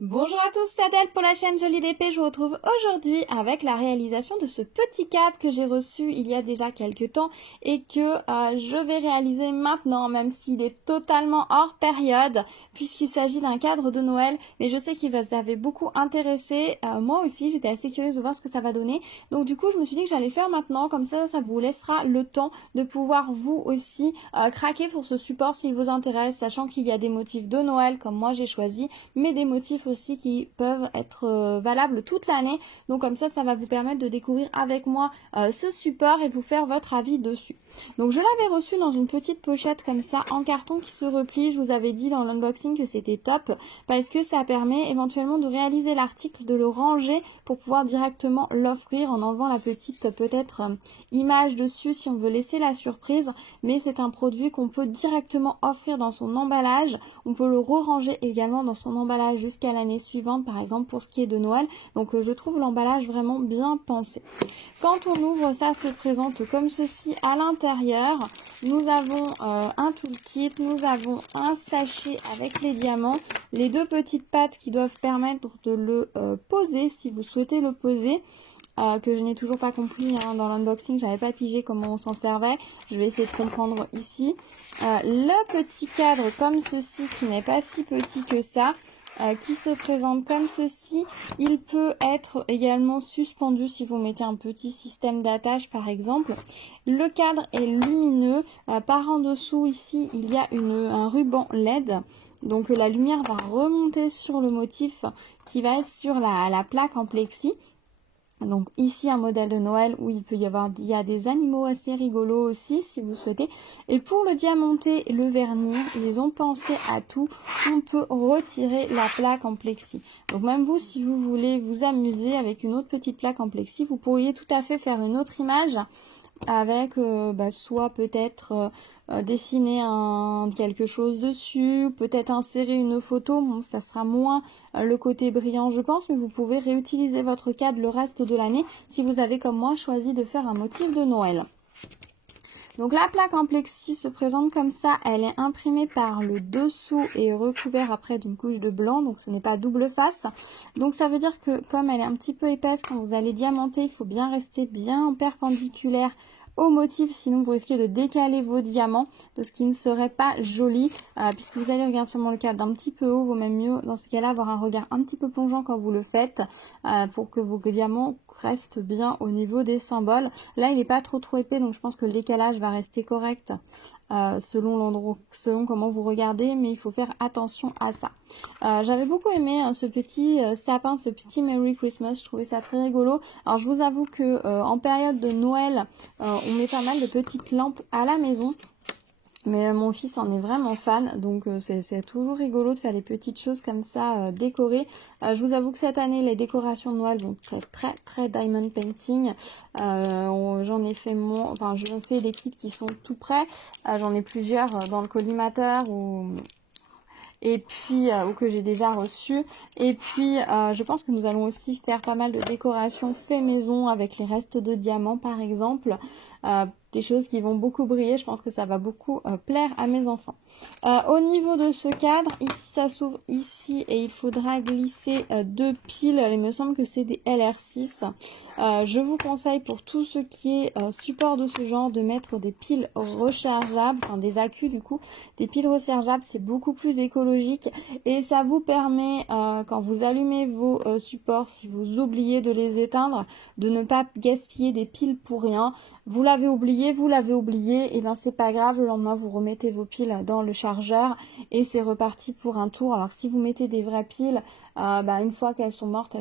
Bonjour à tous, c'est Adèle pour la chaîne Jolie d'Épée. Je vous retrouve aujourd'hui avec la réalisation de ce petit cadre que j'ai reçu il y a déjà quelques temps et que je vais réaliser maintenant, même s'il est totalement hors période, puisqu'il s'agit d'un cadre de Noël. Mais je sais qu'il vous avait beaucoup intéressé. Moi aussi, j'étais assez curieuse de voir ce que ça va donner. Donc du coup, je me suis dit que j'allais le faire maintenant, comme ça vous laissera le temps de pouvoir vous aussi craquer pour ce support s'il vous intéresse, sachant qu'il y a des motifs de Noël comme moi j'ai choisi, mais des motifs aussi qui peuvent être valables toute l'année. Donc comme ça va vous permettre de découvrir avec moi ce support et vous faire votre avis dessus. Donc je l'avais reçu dans une petite pochette comme ça en carton qui se replie. Je vous avais dit dans l'unboxing que c'était top parce que ça permet éventuellement de réaliser l'article, de le ranger pour pouvoir directement l'offrir en enlevant la petite peut-être image dessus si on veut laisser la surprise. Mais c'est un produit qu'on peut directement offrir dans son emballage. On peut le re-ranger également dans son emballage jusqu'à l'année suivante, par exemple pour ce qui est de Noël. Donc je trouve l'emballage vraiment bien pensé. Quand on ouvre ça, se présente comme ceci à l'intérieur. Nous avons un toolkit, nous avons un sachet avec les diamants, les deux petites pattes qui doivent permettre de le poser si vous souhaitez le poser. Que je n'ai toujours pas compris dans l'unboxing, j'avais pas pigé comment on s'en servait. Je vais essayer de comprendre ici. Le petit cadre comme ceci qui n'est pas si petit que ça. Qui se présente comme ceci. Il peut être également suspendu si vous mettez un petit système d'attache par exemple. Le cadre est lumineux. Par en dessous ici il y a un ruban LED. Donc la lumière va remonter sur le motif qui va être sur la plaque en plexi. Donc ici un modèle de Noël où il y a des animaux assez rigolos aussi si vous souhaitez. Et pour le diamanter et le vernir, ils ont pensé à tout. On peut retirer la plaque en plexi. Donc même vous, si vous voulez vous amuser avec une autre petite plaque en plexi, vous pourriez tout à fait faire une autre image avec soit peut-être dessiner quelque chose dessus, peut-être insérer une photo. Bon, ça sera moins le côté brillant je pense, mais vous pouvez réutiliser votre cadre le reste de l'année si vous avez comme moi choisi de faire un motif de Noël. Donc la plaque en plexi se présente comme ça, elle est imprimée par le dessous et recouvert après d'une couche de blanc, donc ce n'est pas double face. Donc ça veut dire que comme elle est un petit peu épaisse, quand vous allez diamanter, il faut bien rester bien perpendiculaire au motif, sinon vous risquez de décaler vos diamants, de ce qui ne serait pas joli, puisque vous allez regarder sûrement le cadre d'un petit peu haut, vaut même mieux dans ce cas-là avoir un regard un petit peu plongeant quand vous le faites, pour que vos diamants restent bien au niveau des symboles. Là il n'est pas trop épais, donc je pense que le décalage va rester correct. Selon l'endroit, selon comment vous regardez, mais il faut faire attention à ça. J'avais beaucoup aimé ce petit sapin, ce petit Merry Christmas, je trouvais ça très rigolo. Alors je vous avoue que en période de Noël, on met pas mal de petites lampes à la maison. Mais mon fils en est vraiment fan, donc c'est toujours rigolo de faire des petites choses comme ça décorées. Je vous avoue que cette année, les décorations de Noël vont être très diamond painting. J'en ai fait je fais des kits qui sont tout prêts. J'en ai plusieurs dans le collimateur ou que j'ai déjà reçu. Et puis je pense que nous allons aussi faire pas mal de décorations fait maison avec les restes de diamants par exemple. Des choses qui vont beaucoup briller, je pense que ça va beaucoup plaire à mes enfants. Au niveau de ce cadre, ici ça s'ouvre ici et il faudra glisser deux piles, il me semble que c'est des LR6. Je vous conseille pour tout ce qui est support de ce genre de mettre des piles rechargeables, enfin des accus du coup, des piles rechargeables, c'est beaucoup plus écologique et ça vous permet quand vous allumez vos supports, si vous oubliez de les éteindre, de ne pas gaspiller des piles pour rien. Vous l'avez oublié, et ben c'est pas grave, le lendemain vous remettez vos piles dans le chargeur et c'est reparti pour un tour. Alors si vous mettez des vraies piles, une fois qu'elles sont mortes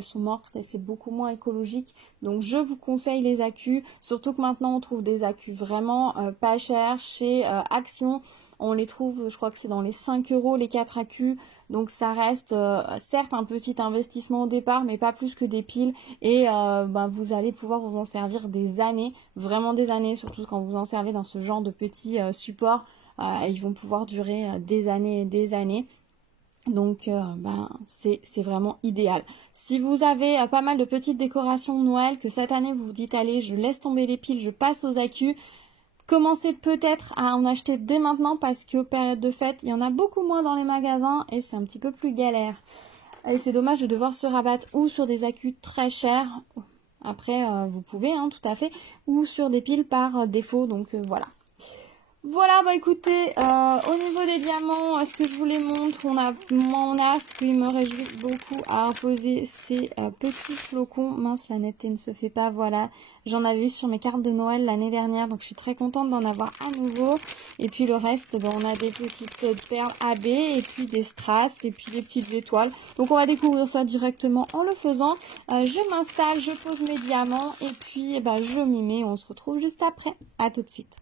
et c'est beaucoup moins écologique. Donc je vous conseille les accus, surtout que maintenant on trouve des accus vraiment pas chers chez Action. On les trouve, je crois que c'est dans les 5 € les 4 accus. Donc ça reste certes un petit investissement au départ, mais pas plus que des piles. Et vous allez pouvoir vous en servir des années, vraiment des années, surtout quand vous en servez dans ce genre de petits supports. Ils vont pouvoir durer des années et des années. Donc c'est vraiment idéal. Si vous avez pas mal de petites décorations de Noël, que cette année vous vous dites allez je laisse tomber les piles, je passe aux accus, commencez peut-être à en acheter dès maintenant parce que période de fête il y en a beaucoup moins dans les magasins et c'est un petit peu plus galère. Et c'est dommage de devoir se rabattre ou sur des accus très chers, après vous pouvez hein, tout à fait, ou sur des piles par défaut, donc voilà. Voilà, bah écoutez, au niveau des diamants, ce que je vous les montre, on a ce qui me réjouit beaucoup à poser ces petits flocons. Mince, la netteté ne se fait pas, voilà. J'en avais eu sur mes cartes de Noël l'année dernière, donc je suis très contente d'en avoir à nouveau. Et puis le reste, bah, on a des petites perles AB, et puis des strass, et puis des petites étoiles. Donc on va découvrir ça directement en le faisant. Je m'installe, je pose mes diamants, et puis bah, je m'y mets, on se retrouve juste après. À tout de suite.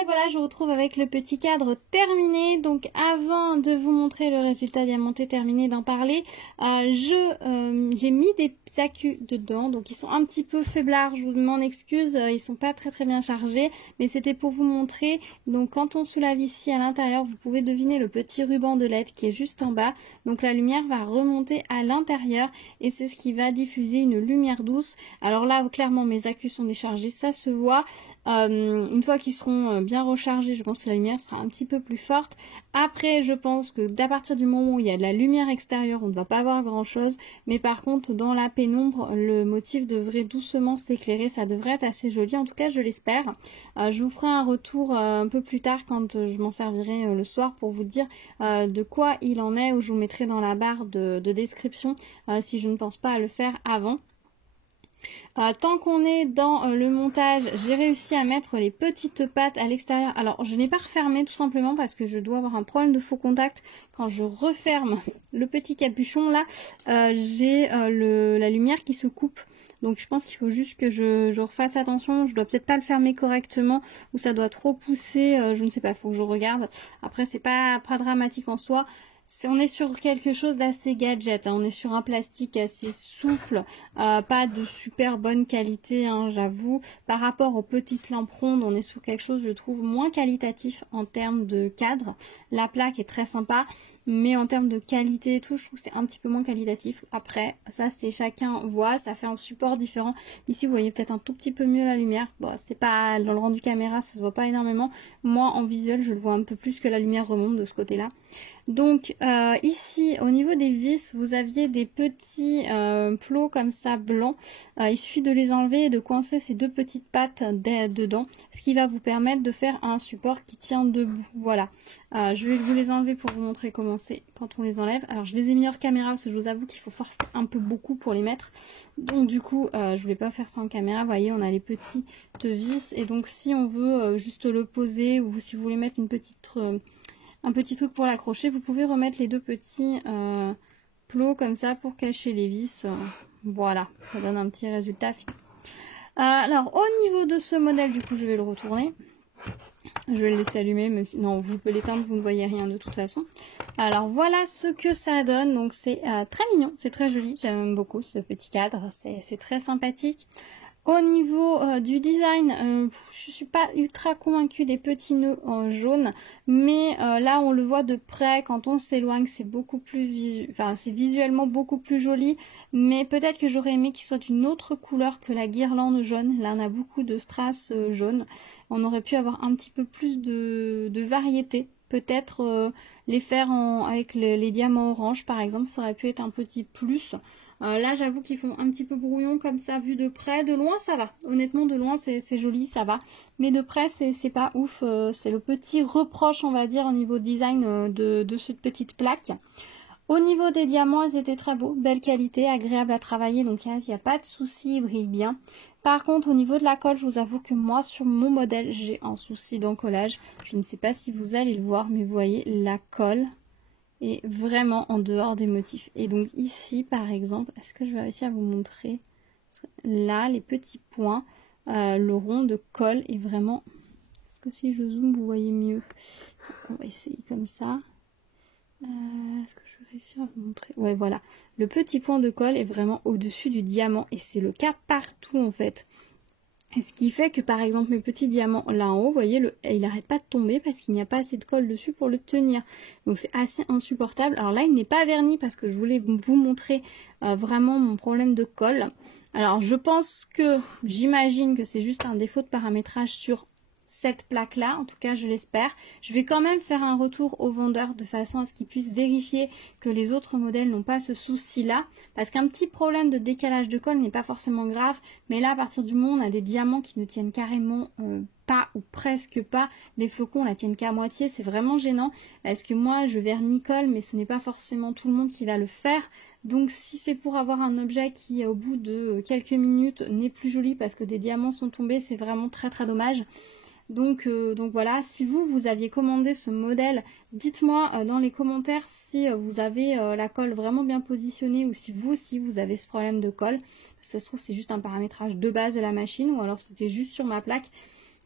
Et voilà, je vous retrouve avec le petit cadre terminé. Donc avant de vous montrer le résultat diamanté terminé, d'en parler, j'ai mis des accus dedans, donc ils sont un petit peu faiblards, je vous m'en excuse, ils sont pas très bien chargés, mais c'était pour vous montrer. Donc quand on soulève ici à l'intérieur, vous pouvez deviner le petit ruban de LED qui est juste en bas. Donc la lumière va remonter à l'intérieur et c'est ce qui va diffuser une lumière douce. Alors là, clairement, mes accus sont déchargés, ça se voit. Une fois qu'ils seront bien rechargés, je pense que la lumière sera un petit peu plus forte. Après, je pense que d'à partir du moment où il y a de la lumière extérieure, on ne va pas voir grand chose. Mais par contre, dans la pénombre, le motif devrait doucement s'éclairer. Ça devrait être assez joli, en tout cas je l'espère. Je vous ferai un retour un peu plus tard quand je m'en servirai le soir pour vous dire de quoi il en est, ou je vous mettrai dans la barre de description si je ne pense pas à le faire avant. Tant qu'on est dans le montage, j'ai réussi à mettre les petites pattes à l'extérieur. Alors je n'ai pas refermé tout simplement parce que je dois avoir un problème de faux contact. Quand je referme le petit capuchon là, j'ai la lumière qui se coupe. Donc je pense qu'il faut juste que je refasse attention. Je dois peut-être pas le fermer correctement ou ça doit trop pousser. Je ne sais pas, il faut que je regarde. Après c'est pas dramatique en soi. On est sur quelque chose d'assez gadget, hein. On est sur un plastique assez souple, pas de super bonne qualité, hein, j'avoue. Par rapport aux petites lampes rondes, on est sur quelque chose, je trouve, moins qualitatif en termes de cadre. La plaque est très sympa, mais en termes de qualité et tout, je trouve que c'est un petit peu moins qualitatif. Après, ça c'est chacun voit, ça fait un support différent. Ici, vous voyez peut-être un tout petit peu mieux la lumière. Bon, c'est pas dans le rendu caméra, ça se voit pas énormément. Moi, en visuel, je le vois un peu plus que la lumière remonte de ce côté-là. Donc ici au niveau des vis, vous aviez des petits plots comme ça blancs. Il suffit de les enlever et de coincer ces deux petites pattes dedans, ce qui va vous permettre de faire un support qui tient debout. Voilà. Je vais vous les enlever pour vous montrer comment c'est quand on les enlève. Alors je les ai mis hors caméra parce que je vous avoue qu'il faut forcer un peu beaucoup pour les mettre. Donc du coup je voulais pas faire ça en caméra. Vous voyez, on a les petites vis et donc si on veut juste le poser ou si vous voulez mettre une petite un petit truc pour l'accrocher, vous pouvez remettre les deux petits plots comme ça pour cacher les vis. Voilà, ça donne un petit résultat final. Alors au niveau de ce modèle, du coup je vais le retourner. Je vais le laisser allumer, mais non, vous pouvez l'éteindre, vous ne voyez rien de toute façon. Alors voilà ce que ça donne, donc c'est très mignon, c'est très joli, j'aime beaucoup ce petit cadre, c'est très sympathique. Au niveau du design, je suis pas ultra convaincue des petits nœuds en jaune, mais là on le voit de près, quand on s'éloigne c'est beaucoup plus c'est visuellement beaucoup plus joli, mais peut-être que j'aurais aimé qu'il soit d'une autre couleur que la guirlande jaune. Là on a beaucoup de strass jaune, on aurait pu avoir un petit peu plus de variété, peut-être les faire avec les diamants orange par exemple, ça aurait pu être un petit plus. Là j'avoue qu'ils font un petit peu brouillon comme ça vu de près. De loin ça va, honnêtement de loin c'est joli, ça va, mais de près c'est pas ouf. C'est le petit reproche on va dire au niveau design de cette petite plaque. Au niveau des diamants, ils étaient très beaux, belle qualité, agréable à travailler, donc il n'y a pas de souci, ils brillent bien. Par contre au niveau de la colle, je vous avoue que moi sur mon modèle j'ai un souci d'encollage. Je ne sais pas si vous allez le voir, mais vous voyez la colle est vraiment en dehors des motifs. Et donc ici par exemple, est-ce que je vais réussir à vous montrer là les petits points, le rond de colle est vraiment... Est-ce que si je zoome, vous voyez mieux? On va essayer comme ça. Est-ce que je vais réussir à vous montrer? Ouais, voilà. Le petit point de colle est vraiment au-dessus du diamant et c'est le cas partout en fait. Et ce qui fait que par exemple mes petits diamants là en haut, vous voyez, il n'arrête pas de tomber parce qu'il n'y a pas assez de colle dessus pour le tenir. Donc c'est assez insupportable. Alors là il n'est pas verni parce que je voulais vous montrer vraiment mon problème de colle. Alors je pense que, j'imagine que c'est juste un défaut de paramétrage sur cette plaque là, en tout cas je l'espère. Je vais quand même faire un retour au vendeur de façon à ce qu'il puisse vérifier que les autres modèles n'ont pas ce souci là, parce qu'un petit problème de décalage de colle n'est pas forcément grave, mais là à partir du moment où on a des diamants qui ne tiennent carrément pas ou presque pas, les flocons la tiennent qu'à moitié, c'est vraiment gênant, parce que moi je vernis colle mais ce n'est pas forcément tout le monde qui va le faire. Donc si c'est pour avoir un objet qui au bout de quelques minutes n'est plus joli parce que des diamants sont tombés, c'est vraiment très très dommage. Donc voilà, si vous aviez commandé ce modèle, dites-moi dans les commentaires si vous avez la colle vraiment bien positionnée ou si vous aussi vous avez ce problème de colle. Ça se trouve c'est juste un paramétrage de base de la machine ou alors c'était juste sur ma plaque.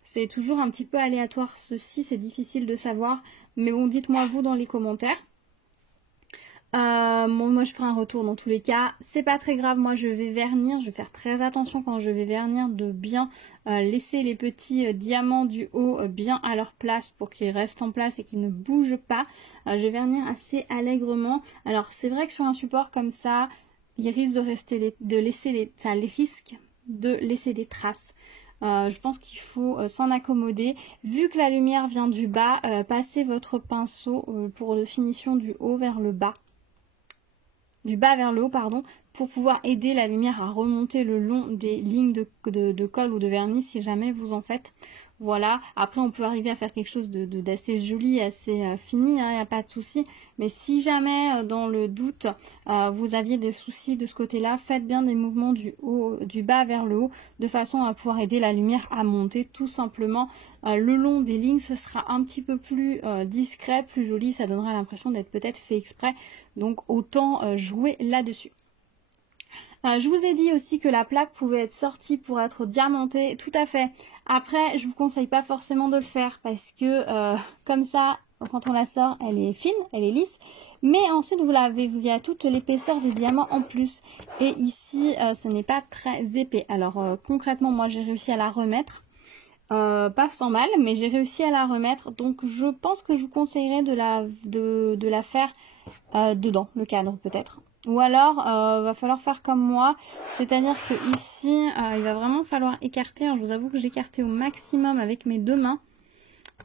C'est toujours un petit peu aléatoire ceci, c'est difficile de savoir. Mais bon, dites-moi vous dans les commentaires. Moi je ferai un retour dans tous les cas, c'est pas très grave, moi je vais vernir, je vais faire très attention quand je vais vernir de bien laisser les petits diamants du haut bien à leur place pour qu'ils restent en place et qu'ils ne bougent pas. Je vais vernir assez allègrement. Alors c'est vrai que sur un support comme ça, il risque de laisser des traces. Je pense qu'il faut s'en accommoder. Vu que la lumière vient du bas, passez votre pinceau pour la finition du haut vers le bas. Du bas vers le haut, pardon, pour pouvoir aider la lumière à remonter le long des lignes de colle ou de vernis si jamais vous en faites. Voilà, après on peut arriver à faire quelque chose d'assez joli, assez fini, hein, il n'y a pas de souci. Mais si jamais dans le doute vous aviez des soucis de ce côté-là, faites bien des mouvements du bas vers le haut de façon à pouvoir aider la lumière à monter tout simplement. Le long des lignes, ce sera un petit peu plus discret, plus joli, ça donnera l'impression d'être peut-être fait exprès. Donc autant jouer là-dessus. Je vous ai dit aussi que la plaque pouvait être sortie pour être diamantée, tout à fait. Après, je vous conseille pas forcément de le faire parce que comme ça, quand on la sort, elle est fine, elle est lisse. Mais ensuite, vous y avez toute l'épaisseur des diamants en plus. Et ici, ce n'est pas très épais. Alors concrètement, moi j'ai réussi à la remettre. Pas sans mal, mais j'ai réussi à la remettre. Donc je pense que je vous conseillerais de la faire dedans, le cadre peut-être. Ou alors, va falloir faire comme moi, c'est-à-dire que ici, il va vraiment falloir écarter. Alors, je vous avoue que j'écartais au maximum avec mes deux mains.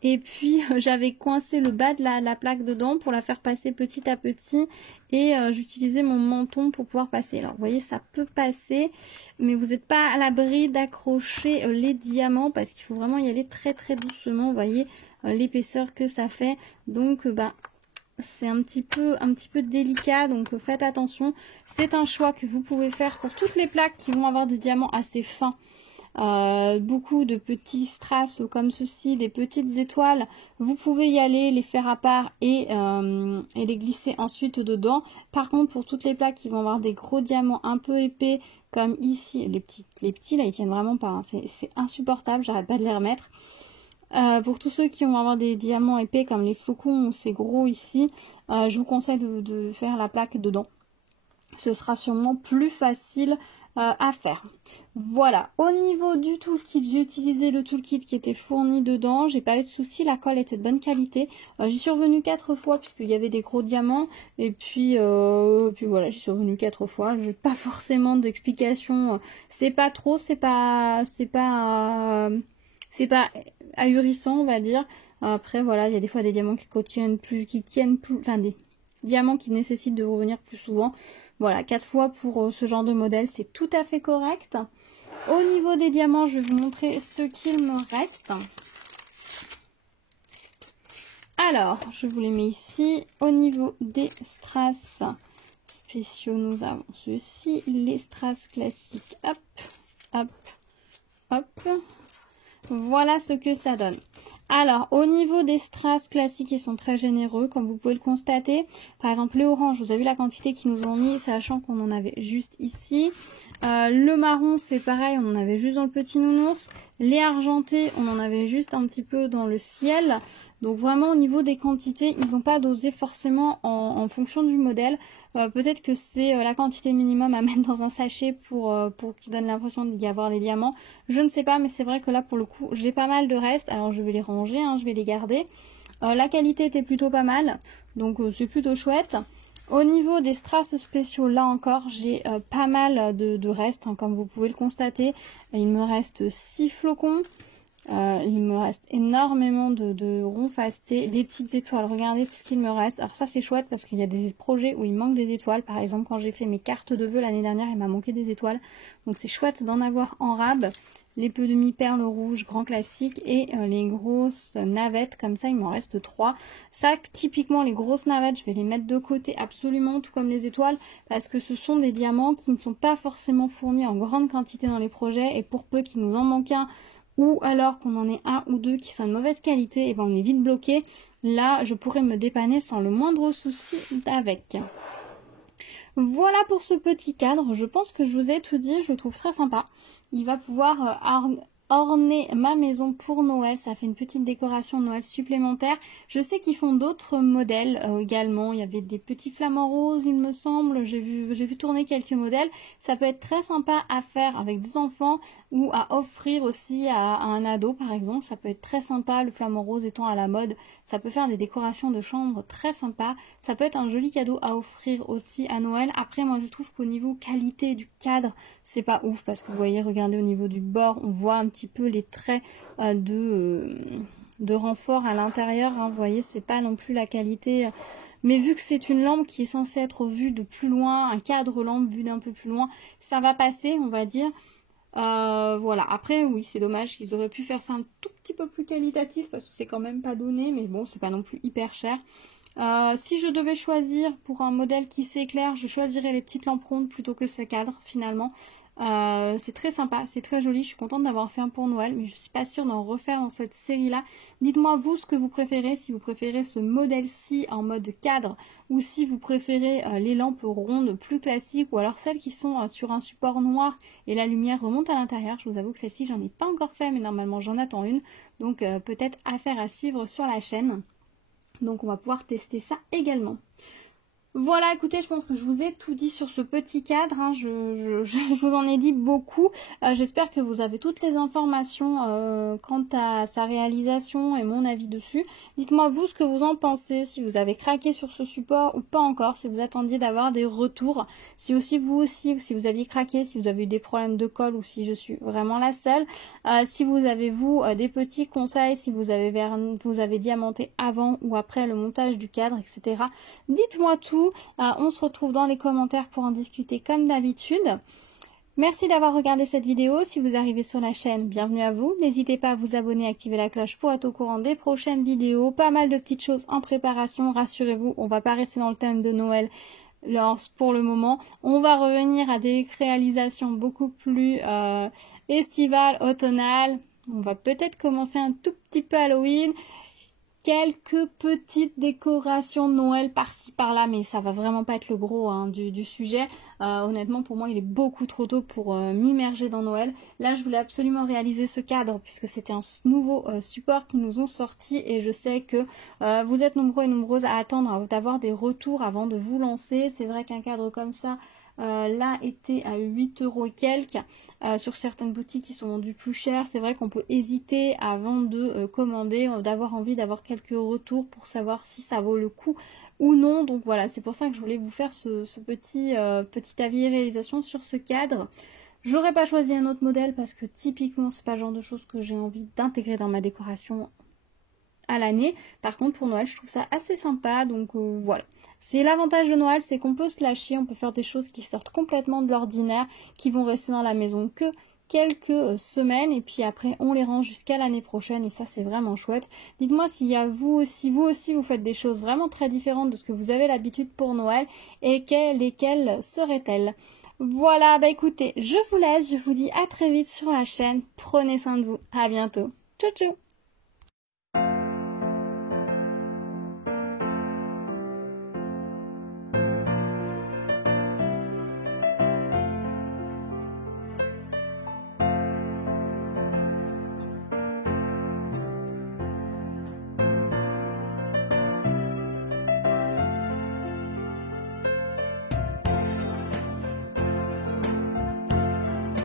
Et puis, j'avais coincé le bas de la plaque dedans pour la faire passer petit à petit. Et j'utilisais mon menton pour pouvoir passer. Alors, vous voyez, ça peut passer, mais vous n'êtes pas à l'abri d'accrocher les diamants parce qu'il faut vraiment y aller très très doucement. Vous voyez l'épaisseur que ça fait. Donc, c'est un petit peu délicat, donc faites attention. C'est un choix que vous pouvez faire pour toutes les plaques qui vont avoir des diamants assez fins. Beaucoup de petits strass comme ceci, des petites étoiles. Vous pouvez y aller, les faire à part et les glisser ensuite dedans. Par contre, pour toutes les plaques qui vont avoir des gros diamants un peu épais, comme ici, les petits là, ils tiennent vraiment pas. Hein. C'est insupportable, j'arrête pas de les remettre. Pour tous ceux qui vont avoir des diamants épais comme les flocons ou c'est gros ici, je vous conseille de faire la plaque dedans. Ce sera sûrement plus facile à faire. Voilà, au niveau du toolkit, j'ai utilisé le toolkit qui était fourni dedans. J'ai pas eu de soucis, la colle était de bonne qualité. J'y suis revenue 4 fois puisqu'il y avait des gros diamants. Et puis voilà, j'y suis revenue 4 fois. J'ai pas forcément d'explication. C'est pas trop, c'est pas ahurissant, on va dire. Après, voilà, il y a des fois des diamants tiennent plus, enfin des diamants qui nécessitent de revenir plus souvent. Voilà, 4 fois pour ce genre de modèle, c'est tout à fait correct. Au niveau des diamants, je vais vous montrer ce qu'il me reste. Alors, je vous les mets ici. Au niveau des strass spéciaux, nous avons ceci, les strass classiques. Hop, hop, hop. Voilà ce que ça donne. Alors, au niveau des strass classiques, ils sont très généreux, comme vous pouvez le constater. Par exemple, les oranges, vous avez vu la quantité qu'ils nous ont mis, sachant qu'on en avait juste ici. Le marron, c'est pareil, on en avait juste dans le petit nounours. Les argentés, on en avait juste un petit peu dans le ciel. Donc vraiment, au niveau des quantités, ils n'ont pas dosé forcément en fonction du modèle. Peut-être que c'est la quantité minimum à mettre dans un sachet pour qu'il donne l'impression d'y avoir les diamants. Je ne sais pas, mais c'est vrai que là, pour le coup, j'ai pas mal de restes. Alors, je vais les ranger, hein, je vais les garder. La qualité était plutôt pas mal, donc c'est plutôt chouette. Au niveau des strass spéciaux, là encore, j'ai pas mal de restes, hein, comme vous pouvez le constater. Il me reste 6 flocons. Il me reste énormément de ronds fastés, des petites étoiles, regardez tout ce qu'il me reste. Alors ça c'est chouette parce qu'il y a des projets où il manque des étoiles. Par exemple quand j'ai fait mes cartes de vœux l'année dernière, il m'a manqué des étoiles. Donc c'est chouette d'en avoir en rab. Les peu demi-perles rouges, grand classique, et les grosses navettes, comme ça il m'en reste 3. Ça typiquement les grosses navettes, je vais les mettre de côté absolument, tout comme les étoiles, parce que ce sont des diamants qui ne sont pas forcément fournis en grande quantité dans les projets, et pour peu qu'il nous en manque un, ou alors qu'on en ait un ou deux qui sont de mauvaise qualité, et ben on est vite bloqué. Là, je pourrais me dépanner sans le moindre souci avec. Voilà pour ce petit cadre. Je pense que je vous ai tout dit. Je le trouve très sympa. Il va pouvoir orner ma maison pour Noël. Ça fait une petite décoration Noël supplémentaire. Je sais qu'ils font d'autres modèles également. Il y avait des petits flamants roses, il me semble. J'ai vu tourner quelques modèles. Ça peut être très sympa à faire avec des enfants ou à offrir aussi à un ado par exemple. Ça peut être très sympa, le flamant rose étant à la mode. Ça peut faire des décorations de chambre très sympas. Ça peut être un joli cadeau à offrir aussi à Noël. Après, moi je trouve qu'au niveau qualité du cadre, c'est pas ouf parce que vous voyez, regardez au niveau du bord, on voit un petit peu les traits de renfort à l'intérieur. Hein. Vous voyez, c'est pas non plus la qualité. Mais vu que c'est une lampe qui est censée être vue de plus loin, un cadre lampe vu d'un peu plus loin, ça va passer, on va dire. Voilà, après oui c'est dommage qu'ils auraient pu faire ça un tout petit peu plus qualitatif parce que c'est quand même pas donné, mais bon c'est pas non plus hyper cher. Si je devais choisir pour un modèle qui s'éclaire, je choisirais les petites lampes rondes plutôt que ce cadre finalement. C'est très sympa, c'est très joli, je suis contente d'avoir fait un pour Noël, mais je suis pas sûre d'en refaire dans cette série-là. Dites-moi vous ce que vous préférez, si vous préférez ce modèle-ci en mode cadre, ou si vous préférez les lampes rondes plus classiques, ou alors celles qui sont sur un support noir et la lumière remonte à l'intérieur. Je vous avoue que celle-ci, j'en ai pas encore fait, mais normalement j'en attends une, donc peut-être affaire à suivre sur la chaîne. Donc on va pouvoir tester ça également. Voilà, écoutez, je pense que je vous ai tout dit sur ce petit cadre, hein. Je vous en ai dit beaucoup. J'espère que vous avez toutes les informations quant à sa réalisation et mon avis dessus. Dites-moi vous ce que vous en pensez, si vous avez craqué sur ce support ou pas encore, si vous attendiez d'avoir des retours, si vous aviez craqué, si vous avez eu des problèmes de colle ou si je suis vraiment la seule. Si vous avez des petits conseils, si vous avez diamanté avant ou après le montage du cadre, etc. Dites-moi tout. On se retrouve dans les commentaires pour en discuter comme d'habitude. Merci d'avoir regardé cette vidéo. Si vous arrivez sur la chaîne, bienvenue à vous. N'hésitez pas à vous abonner et activer la cloche pour être au courant des prochaines vidéos. Pas mal de petites choses en préparation, rassurez-vous, on va pas rester dans le thème de Noël pour le moment. On va revenir à des réalisations beaucoup plus estivales, automnales. On va peut-être commencer un tout petit peu Halloween. Quelques petites décorations de Noël par-ci par-là, mais ça va vraiment pas être le gros hein, du sujet. Honnêtement, pour moi, il est beaucoup trop tôt pour m'immerger dans Noël. Là, je voulais absolument réaliser ce cadre puisque c'était un nouveau support qu'ils nous ont sorti et je sais que vous êtes nombreux et nombreuses à attendre d'avoir des retours avant de vous lancer. C'est vrai qu'un cadre comme ça, là était à 8 € et quelques. Sur certaines boutiques qui sont vendues plus cher. C'est vrai qu'on peut hésiter avant de commander, d'avoir envie d'avoir quelques retours pour savoir si ça vaut le coup ou non. Donc voilà, c'est pour ça que je voulais vous faire ce petit avis et réalisation sur ce cadre. J'aurais pas choisi un autre modèle parce que typiquement c'est pas le genre de choses que j'ai envie d'intégrer dans ma décoration à l'année. Par contre pour Noël je trouve ça assez sympa, donc voilà. C'est l'avantage de Noël, c'est qu'on peut se lâcher, on peut faire des choses qui sortent complètement de l'ordinaire, qui vont rester dans la maison que quelques semaines et puis après on les range jusqu'à l'année prochaine et ça c'est vraiment chouette. Dites-moi si vous aussi vous faites des choses vraiment très différentes de ce que vous avez l'habitude pour Noël et lesquelles seraient-elles. Voilà, bah écoutez, je vous laisse, je vous dis à très vite sur la chaîne, prenez soin de vous, à bientôt, ciao ciao.